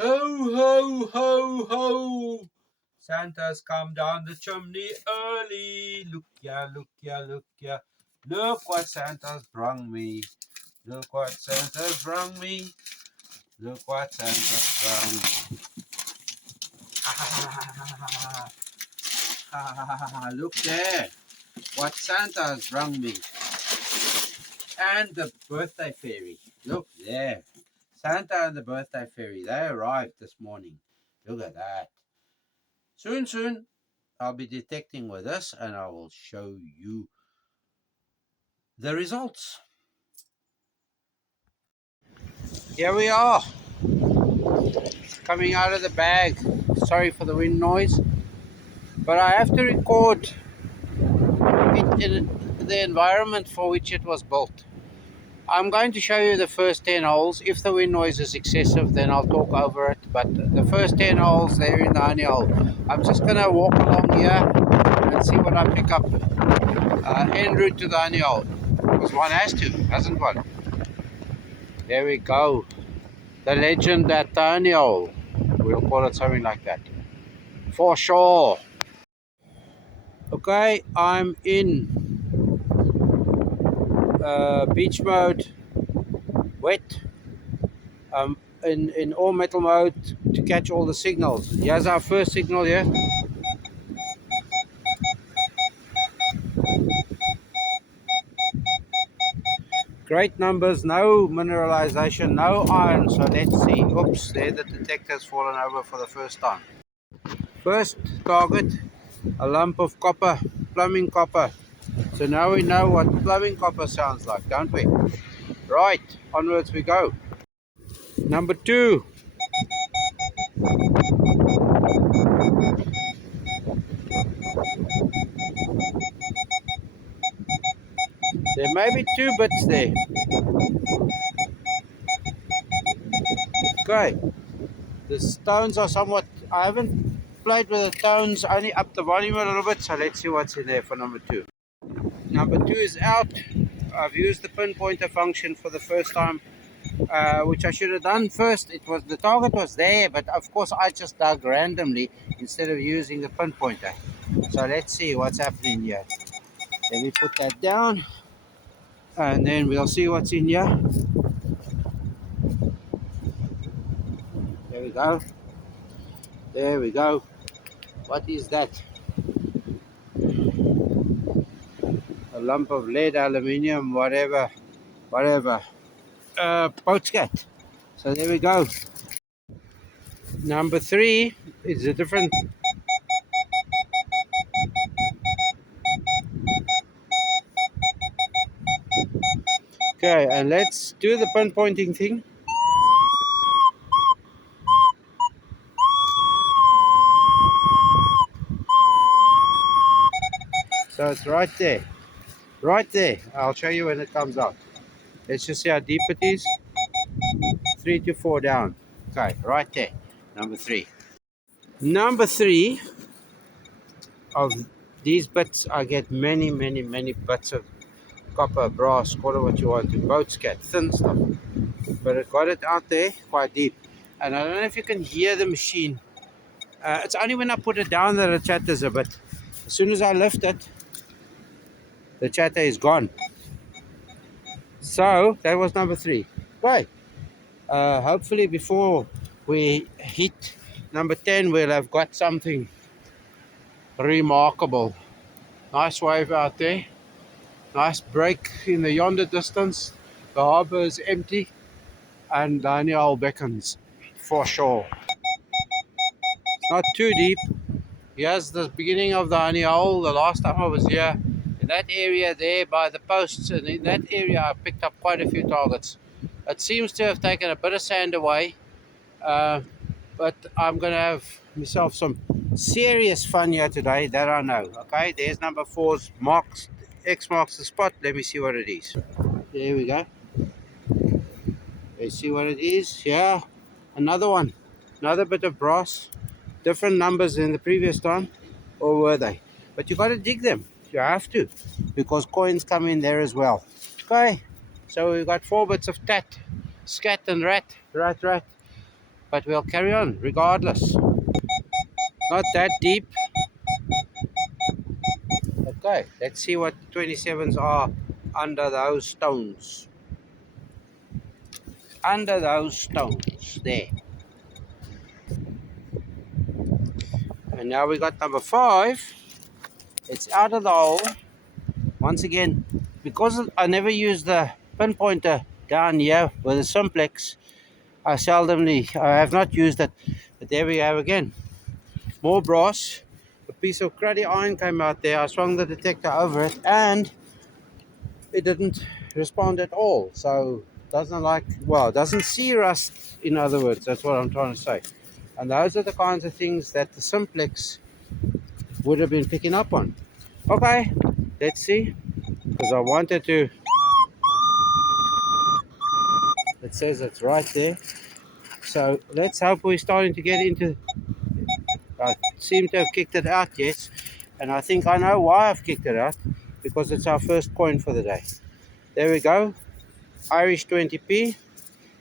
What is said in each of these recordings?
Ho, ho, ho, ho. Santa's come down the chimney early. Look ya, look ya, look ya. Look what Santa's brung me. Look what Santa's brung me. Look what Santa's brung me. Look there. What Santa's brung me. And the birthday fairy. Look there. Santa and the birthday fairy. They arrived this morning. Look at that. Soon, I'll be detecting with this and I will show you the results. Here we are. Coming out of the bag. Sorry for the wind noise. But I have to record it in the environment for which it was built. I'm going to show you the first 10 holes. If the wind noise is excessive, then I'll talk over it. But the first 10 holes there in the honey hole. I'm just going to walk along here and see what I pick up en route to the honey hole. Because one has to, doesn't one? There we go. The legend at the honey hole. We'll call it something like that. For sure. Okay, I'm in beach mode, wet. In all metal mode to catch all the signals. Here's our first signal here. Great numbers, no mineralization, no iron. So let's see. Oops, there the detector's fallen over for the first time. First target, a lump of copper, plumbing copper. So now we know what plumbing copper sounds like, don't we? Right, onwards we go. Number 2. There may be 2 bits there. Okay, the stones are somewhat, I haven't played with the tones, only up the volume a little bit, so let's see what's in there for number 2. Number 2 is out. I've used the pinpointer function for the first time, which I should have done first. The target was there, but of course I just dug randomly instead of using the pinpointer. So let's see what's happening here. Let me put that down, and then we'll see what's in here. There we go. There we go. What is that? A lump of lead, aluminium, whatever. Boat scat. So there we go. Number 3 is a different. Okay, and let's do the pinpointing thing. So it's right there. Right there. I'll show you when it comes out. Let's just see how deep it is. 3 to 4 down. Okay, right there. Number 3. Number 3 of these bits, I get many bits of copper, brass, call it what you want to, boat scat, thin stuff. But it got it out there quite deep. And I don't know if you can hear the machine. It's only when I put it down that it chatters a bit. As soon as I lift it, the chatter is gone. So that was number 3. Right. Hopefully before we hit number 10, we'll have got something remarkable. Nice wave out there. Nice break in the yonder distance. The harbour is empty and Daniel beckons for sure. It's not too deep. Here's the beginning of the honey hole. The last time I was here, in that area there by the posts, and in that area I picked up quite a few targets. It seems to have taken a bit of sand away, but I'm going to have myself some serious fun here today, that I know. Okay, there's number 4's marks. X marks the spot. Let me see what it is. There we go. Let's see what it is. Yeah, another one. Another bit of brass. Different numbers than the previous time. Or were they? But you got to dig them. You have to. Because coins come in there as well. Okay. So we've got 4 bits of tat, scat and rat. Rat. but we'll carry on regardless. Not that deep. Okay, let's see what 27s are under those stones. Under those stones, there. And now we got number 5. It's out of the hole. Once again, because I never use the pinpointer down here with a simplex, I have not used it. But there we have again. More brass. A piece of cruddy iron came out there. I swung the detector over it and it didn't respond at all. So doesn't see rust, in other words. That's what I'm trying to say. And those are the kinds of things that the simplex would have been picking up on. Okay, let's see. Because I wanted to. It says it's right there. So let's hope we're starting to get into. I seem to have kicked it out, yes. And I think I know why I've kicked it out. Because it's our first coin for the day. There we go. Irish 20p.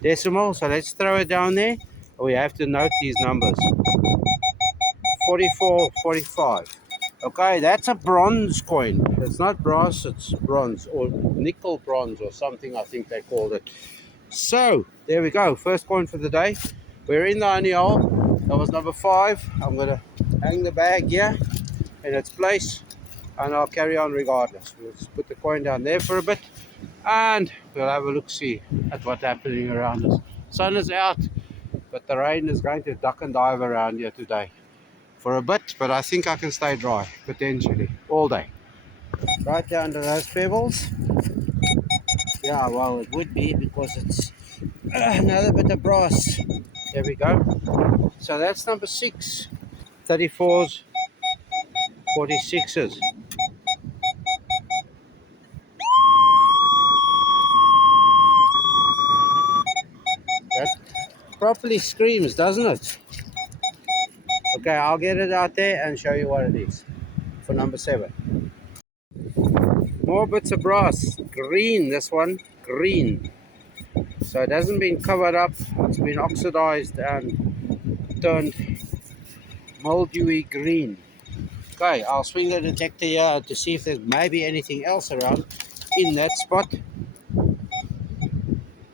Decimal. So let's throw it down there. We have to note these numbers. 44, 45. Okay, that's a bronze coin. It's not brass, it's bronze. Or nickel bronze or something, I think they called it. So, there we go. First coin for the day. We're in the honey hole. That was number 5. I'm going to hang the bag here in its place. And I'll carry on regardless. We'll just put the coin down there for a bit. And we'll have a look-see at what's happening around us. Sun is out. But the rain is going to duck and dive around here today. For a bit. But I think I can stay dry. Potentially. All day. Right there under those pebbles. Yeah, well, it would be because it's another bit of brass. There we go. So that's number 6. 34s, 46s. That properly screams, doesn't it? Okay, I'll get it out there and show you what it is for number 7. More bits of brass. Green, this one. Green. So it hasn't been covered up. It's been oxidized and turned mildewy green. Okay, I'll swing the detector here to see if there's maybe anything else around in that spot.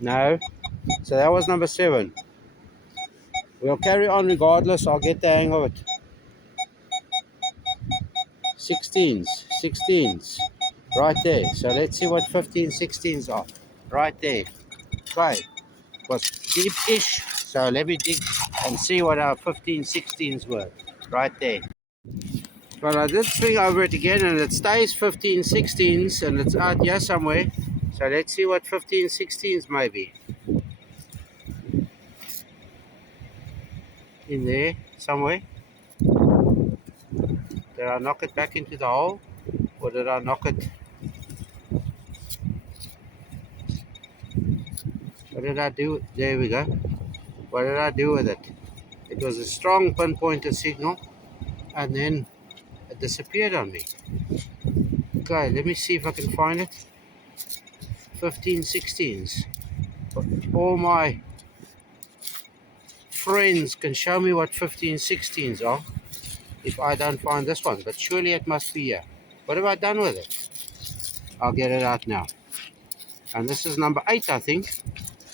No. So that was number 7. We'll carry on regardless. I'll get the hang of it. 16s. 16s. Right there. So let's see what 15, 16s are. Right there. Okay. It was deep-ish. So let me dig and see what our 15, 16s were. Right there. Well, I did swing over it again and it stays 15, 16s and it's out here somewhere. So let's see what 15, 16s may be. In there somewhere. Did I knock it back into the hole? Or did I knock it? What did I do? There we go. What did I do with it? It was a strong pinpointer signal and then it disappeared on me. Okay, let me see if I can find it. 15, 16s. All my friends can show me what 15, 16s are if I don't find this one. But surely it must be here. What have I done with it? I'll get it out now. And this is number 8, I think.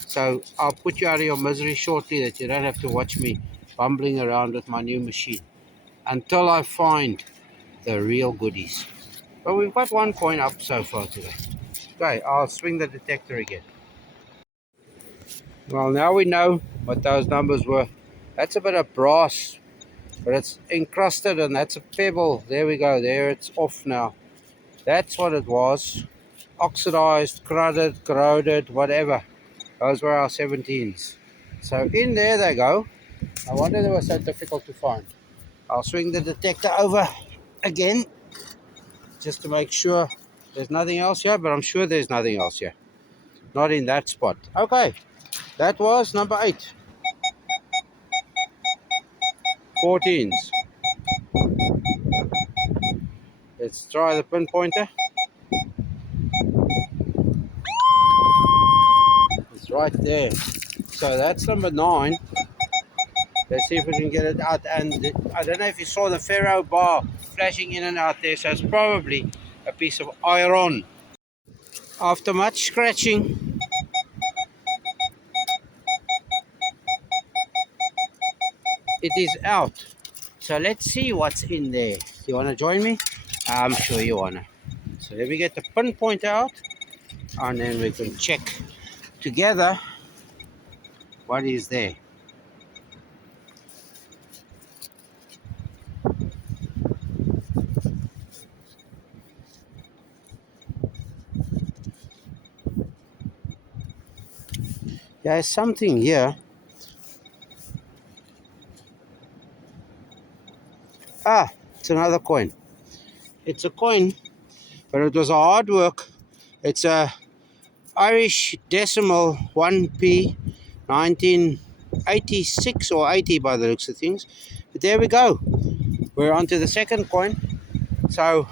So I'll put you out of your misery shortly that you don't have to watch me bumbling around with my new machine until I find the real goodies. But we've got one coin up so far today. Okay, I'll swing the detector again. Well, now we know what those numbers were. That's a bit of brass, but it's encrusted and that's a pebble. There we go. There, it's off now. That's what it was. Oxidized, crudded, corroded, whatever. Those were our 17s. So in there they go. I wonder they were so difficult to find. I'll swing the detector over again just to make sure there's nothing else here, but I'm sure there's nothing else here. Not in that spot. Okay, that was number 8. 14s. Let's try the pinpointer. It's right there. So that's number 9. Let's see if we can get it out. And I don't know if you saw the ferro bar flashing in and out there, so it's probably a piece of iron. After much scratching, it is out. So let's see what's in there. You want to join me? I'm sure you want to. So let me get the pinpoint out, and then we can check together what is there. There's something here. Ah, it's another coin. It's a coin, but it was a hard work. It's a Irish decimal 1p 1986 or 80 by the looks of things. But there we go. We're on to the second coin. So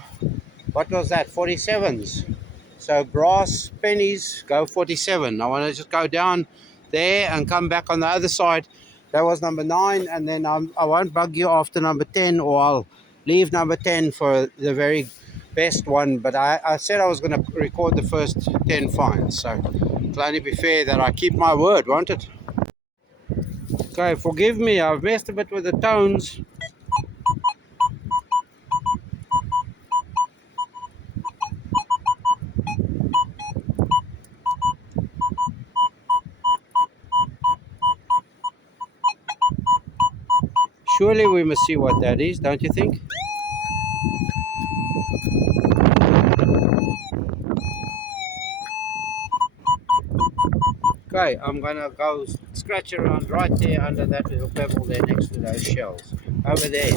what was that? 47s. So brass pennies go 47. I want to just go down there and come back on the other side. That was number 9, and then I won't bug you after number 10, or I'll leave number 10 for the very best one. But I said I was going to record the first 10 finds, so it'll only be fair that I keep my word, won't it? Okay, forgive me, I've messed a bit with the tones. Surely we must see what that is, don't you think? Okay, I'm gonna go scratch around right there under that little pebble there next to those shells. Over there,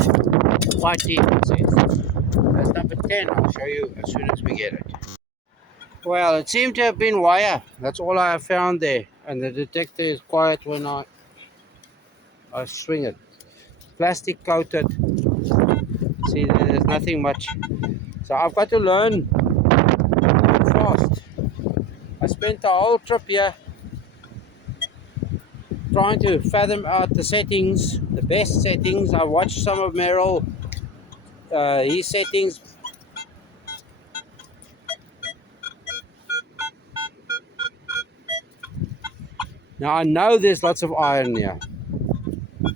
quite deep it says. That's number 10, I'll show you as soon as we get it. Well, it seemed to have been wire. That's all I have found there. And the detector is quiet when I swing it. Plastic coated. See, there's nothing much. So I've got to learn fast. I spent the whole trip here trying to fathom out the settings, the best settings. I watched some of Merrill, his settings. Now I know there's lots of iron here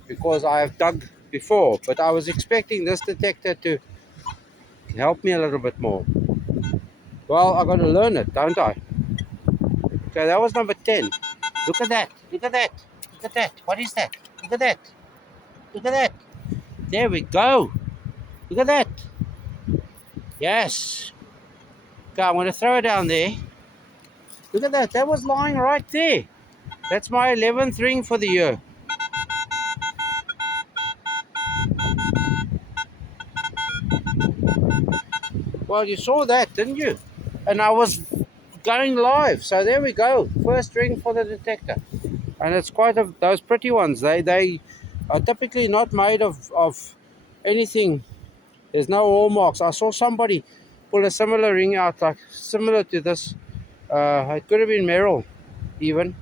because I have dug before, but I was expecting this detector to help me a little bit more. Well, I got to learn it, don't I? Okay, that was number 10. Look at that. Look at that. Look at that. What is that? Look at that. Look at that. There we go. Look at that. Yes. Okay, I'm going to throw it down there. Look at that. That was lying right there. That's my 11th ring for the year. Well, you saw that, didn't you? And I was going live. So there we go. First ring for the detector. And it's quite those pretty ones. They are typically not made of anything. There's no hallmarks. I saw somebody pull a similar ring out, like similar to this. It could have been Merrill, even,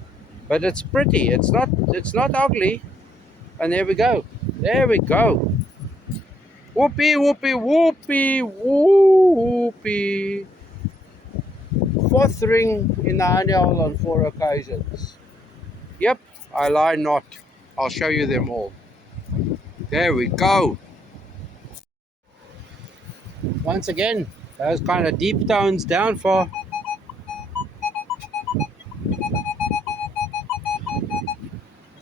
but it's pretty. It's not ugly. And there we go. There we go. Whoopee, whoopee, whoopee, whoopee. 4th ring in the annual on 4 occasions. Yep, I lie not. I'll show you them all. There we go. Once again, those kind of deep tones down for.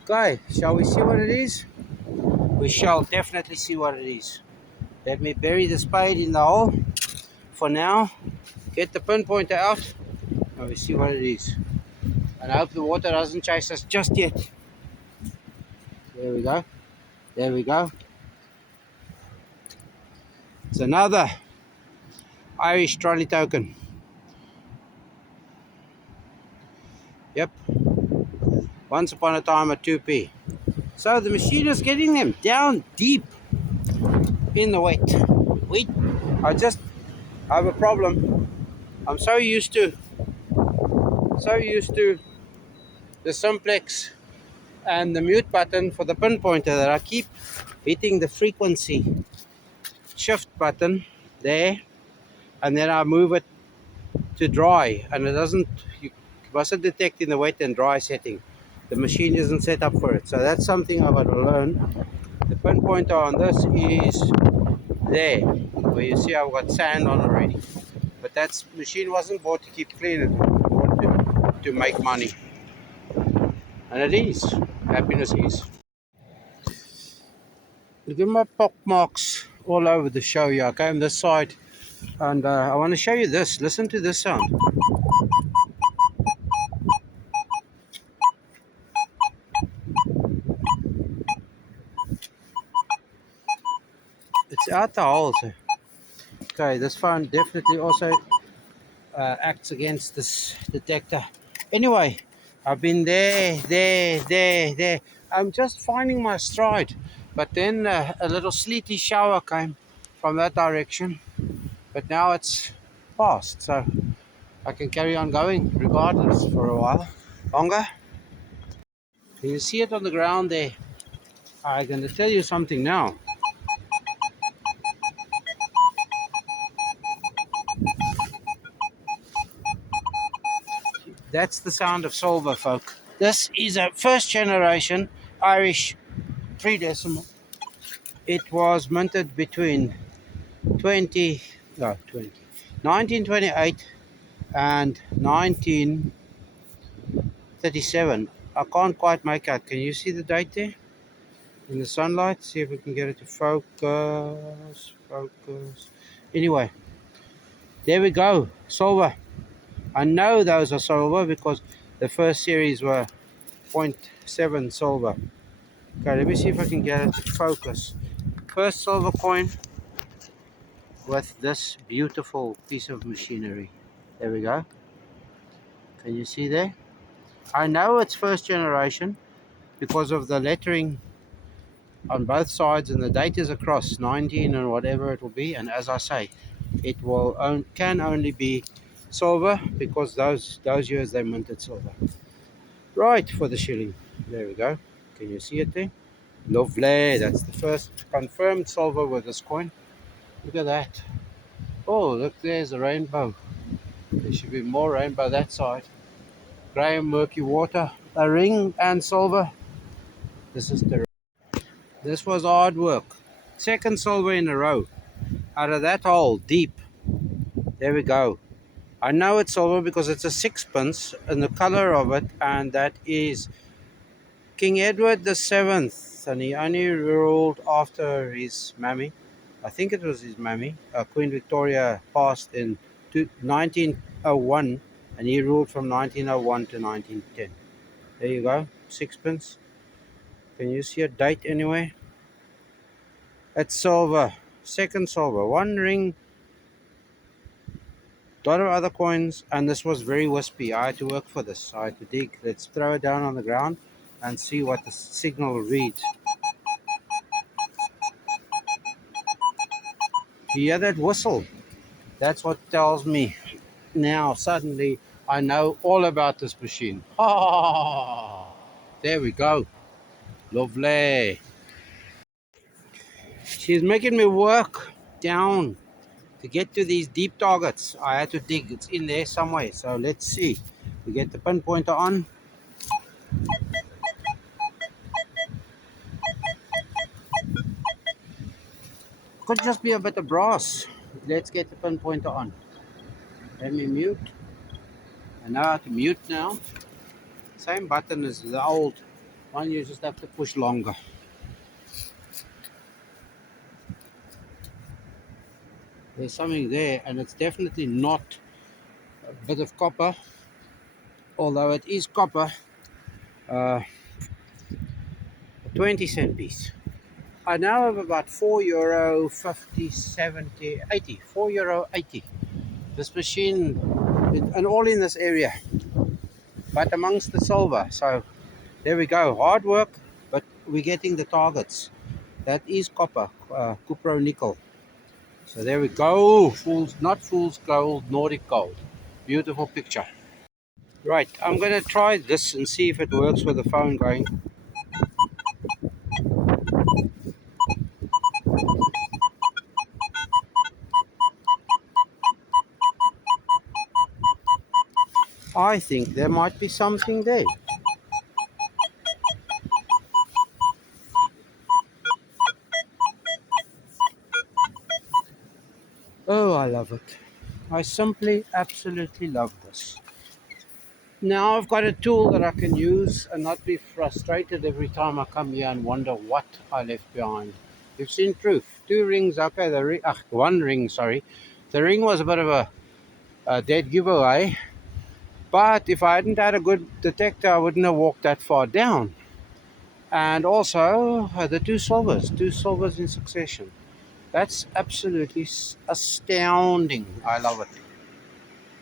Okay, shall we see what it is? We shall definitely see what it is. Let me bury the spade in the hole for now. Get the pinpointer out and we see what it is. And I hope the water doesn't chase us just yet. There we go. There we go. It's another Irish trolley token. Yep. Once upon a time a 2p. So the machine is getting them down deep in the wet. Wait. I just have a problem. I'm so used to the simplex and the mute button for the pinpointer that I keep hitting the frequency shift button there, and then I move it to dry, and it doesn't, you mustn't detect in the wet and dry setting. The machine isn't set up for it, so that's something I've got to learn. The pinpointer on this is there, where you see I've got sand on already, but that machine wasn't bought to keep clean, it was bought to make money, and it is. Happiness is. Look at my pock marks all over the show here. Okay, on this side, and I want to show you this. Listen to this sound. It's out the hole. So. Okay, this phone definitely also acts against this detector. Anyway, I've been there. I'm just finding my stride, but then a little sleety shower came from that direction. But now it's past, so I can carry on going regardless for a while longer. Can you see it on the ground there? I'm going to tell you something now. That's the sound of silver, folk. This is a first generation Irish 3 decimal. It was minted between 1928 and 1937. I can't quite make out. Can you see the date there? In the sunlight, see if we can get it to focus. Anyway, there we go, silver. I know those are silver because the first series were zero point 0.7 silver. Okay, let me see if I can get it to focus. First silver coin with this beautiful piece of machinery. There we go. Can you see there? I know it's first generation because of the lettering on both sides, and the date is across 19 and whatever it will be. And as I say, it can only be silver because those years they minted silver. Right, for the shilling. There we go. Can you see it there? Lovely. That's the first confirmed silver with this coin. Look at that. Oh, look, there's a rainbow. There should be more rainbow that side. Grey and murky water, a ring and silver. This is the. This was hard work. Second silver in a row. Out of that hole, deep. There we go. I know it's silver because it's a sixpence and the color of it, and that is King Edward the Seventh, and he only ruled after his mammy. I think it was his mammy. Queen Victoria passed in 1901, and he ruled from 1901 to 1910. There you go, sixpence. Can you see a date anyway? It's silver, second silver, one ring, lot of other coins, and this was very wispy. I had to work for this. I had to dig. Let's throw it down on the ground and see what the signal reads. You hear that whistle? That's what tells me now suddenly I know all about this machine. Ah, there we go. Lovely. She's making me work down to get to these deep targets. I had to dig. It's in there somewhere. So let's see. We get the pinpointer on. Could just be a bit of brass. Let's get the pinpointer on. Let me mute. I know how to mute now. Same button as the old one. You just have to push longer. There's something there, and it's definitely not a bit of copper, although it is copper. A 20-cent piece. I now have about €4, 50, 70, 80. €4.80. This machine, and all in this area, but amongst the silver. So there we go. Hard work, but we're getting the targets. That is copper, cupro nickel. So there we go. Fool's, not fool's gold, Nordic gold. Beautiful picture. Right, I'm going to try this and see if it works with the phone going. I think there might be something there. Oh, I love it. I simply, absolutely love this. Now I've got a tool that I can use and not be frustrated every time I come here and wonder what I left behind. You've seen proof. 2 rings, okay, one ring, sorry. The ring was a bit of a dead giveaway, but if I hadn't had a good detector, I wouldn't have walked that far down. And also the two silvers in succession. That's absolutely astounding. I love it.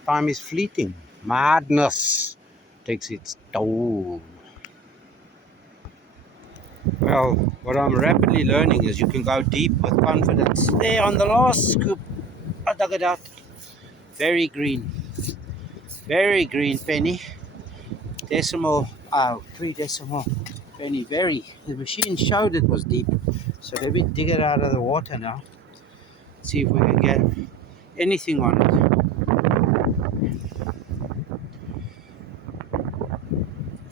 Time is fleeting. Madness takes its toll. Well, what I'm rapidly learning is you can go deep with confidence. There on the last scoop, I dug it out. Very green penny. Decimal, 3 decimal penny. The machine showed it was deep. So let me dig it out of the water now. See if we can get anything on it.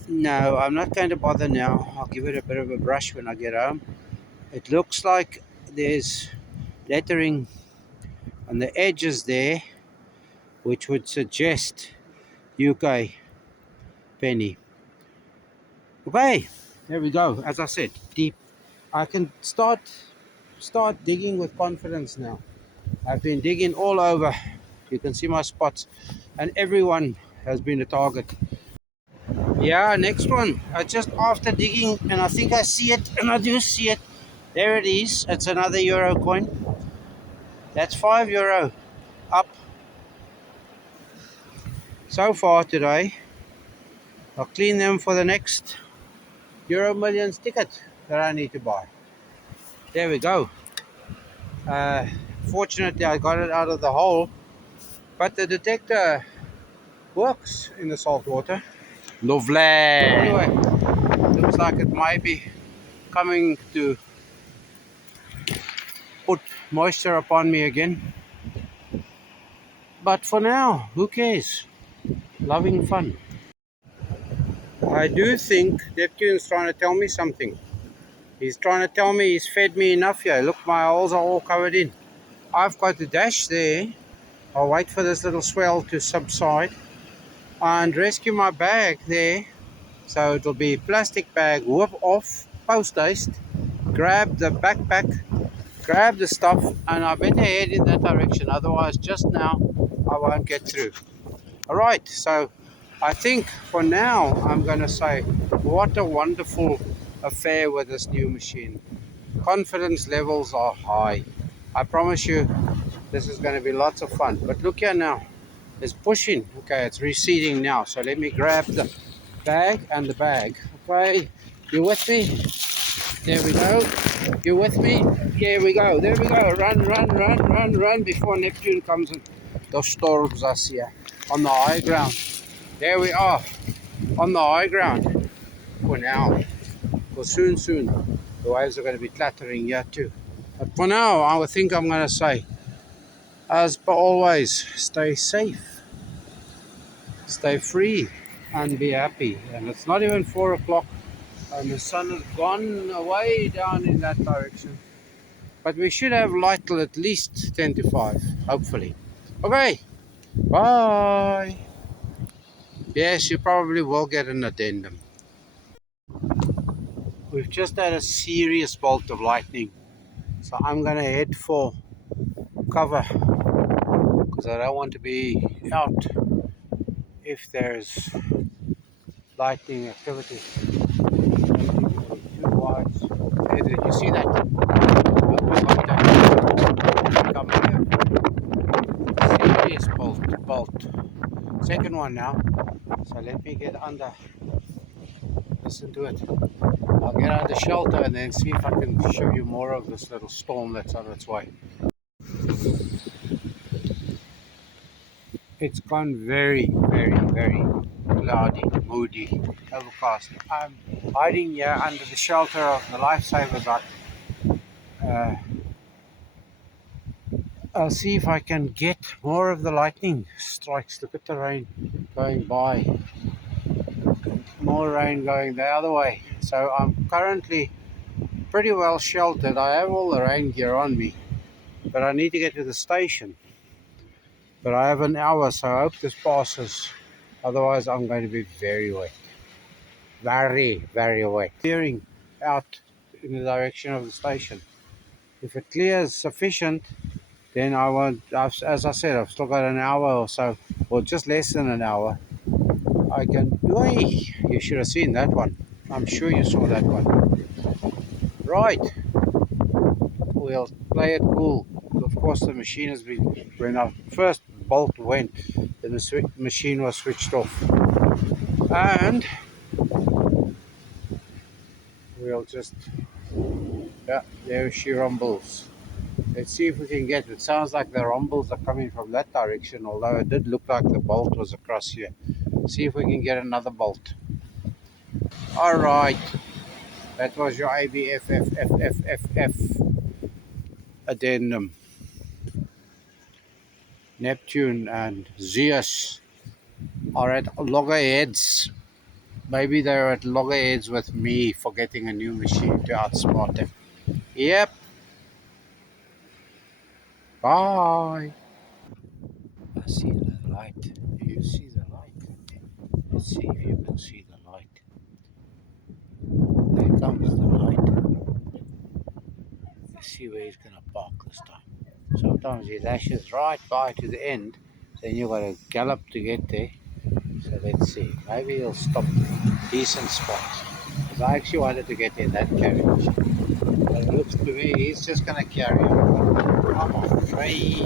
No, I'm not going to bother now. I'll give it a bit of a brush when I get home. It looks like there's lettering on the edges there, which would suggest UK penny. Okay, there we go. As I said, deep. I can start digging with confidence now. I've been digging all over. You can see my spots, and everyone has been a target. Yeah, next one. I just after digging, and I think I see it, and I do see it. There it is. It's another euro coin. That's €5 up so far today. I'll clean them for the next Euro Millions ticket that I need to buy. There we go. Uh, Fortunately, I got it out of the hole, but the detector works in the salt water. Lovely. Anyway, looks like it might be coming to put moisture upon me again. But for now, who cares? Loving fun. I do think Neptune's trying to tell me something. He's trying to tell me he's fed me enough here. Look, my holes are all covered in. I've got the dash there. I'll wait for this little swell to subside and rescue my bag there. So it'll be plastic bag, whoop off, post haste, grab the backpack, grab the stuff, and I better head in that direction. Otherwise, just now, I won't get through. All right, so I think for now, I'm going to say what a wonderful affair with this new machine. Confidence levels are high. I promise you, this is going to be lots of fun. But look here now, it's pushing. Okay, it's receding now. So let me grab the bag and the bag. Okay, you with me? There we go. You with me? Here we go. There we go. Run before Neptune comes and disturbs us here on the high ground. There we are on the high ground for now. For soon, the waves are going to be clattering here too. But for now, I think I'm going to say, as per always, stay safe, stay free, and be happy. And it's not even 4 o'clock, and the sun has gone away down in that direction. But we should have light till at least 10 to 5, hopefully. Okay, bye. Yes, you probably will get an addendum. We've just had a serious bolt of lightning, so I'm going to head for cover because I don't want to be out if there's lightning activity. Two wires. Hey, did you see that? Serious bolt. Second one now. So let me get under. Listen to it. I'll get under shelter and then see if I can show you more of this little storm that's on its way. It's gone very cloudy, moody, overcast. I'm hiding here under the shelter of the lifesaver hut. I'll see if I can get more of the lightning strikes. Look at the rain going by. More rain going the other way. So I'm currently pretty well sheltered. I have all the rain gear on me, but I need to get to the station. But I have an hour, so I hope this passes. Otherwise, I'm going to be very wet. Very, very wet. Clearing out in the direction of the station. If it clears sufficient, then I won't, as I said, I've still got an hour or so, or just less than an hour. I can, oi, you should have seen that one. I'm sure you saw that one. Right, we'll play it cool. Of course, the machine has been, when our first bolt went, the machine was switched off. And we'll just, yeah, there she rumbles. Let's see if we can get it. Sounds like the rumbles are coming from that direction, although it did look like the bolt was across here. See if we can get another bolt. All right, that was your ABFFFFF addendum. Neptune and Zeus are at loggerheads. Maybe they're at loggerheads with me for getting a new machine to outsmart them. Yep. Bye. I see the light. Do you see the light? Let's see if you can see the light. There comes the light. Let's see where he's going to park this time. Sometimes he dashes right by to the end, then you've got to gallop to get there. So let's see. Maybe he'll stop. Decent spot. Because I actually wanted to get in that carriage. But it looks to me he's just going to carry on. I'm afraid.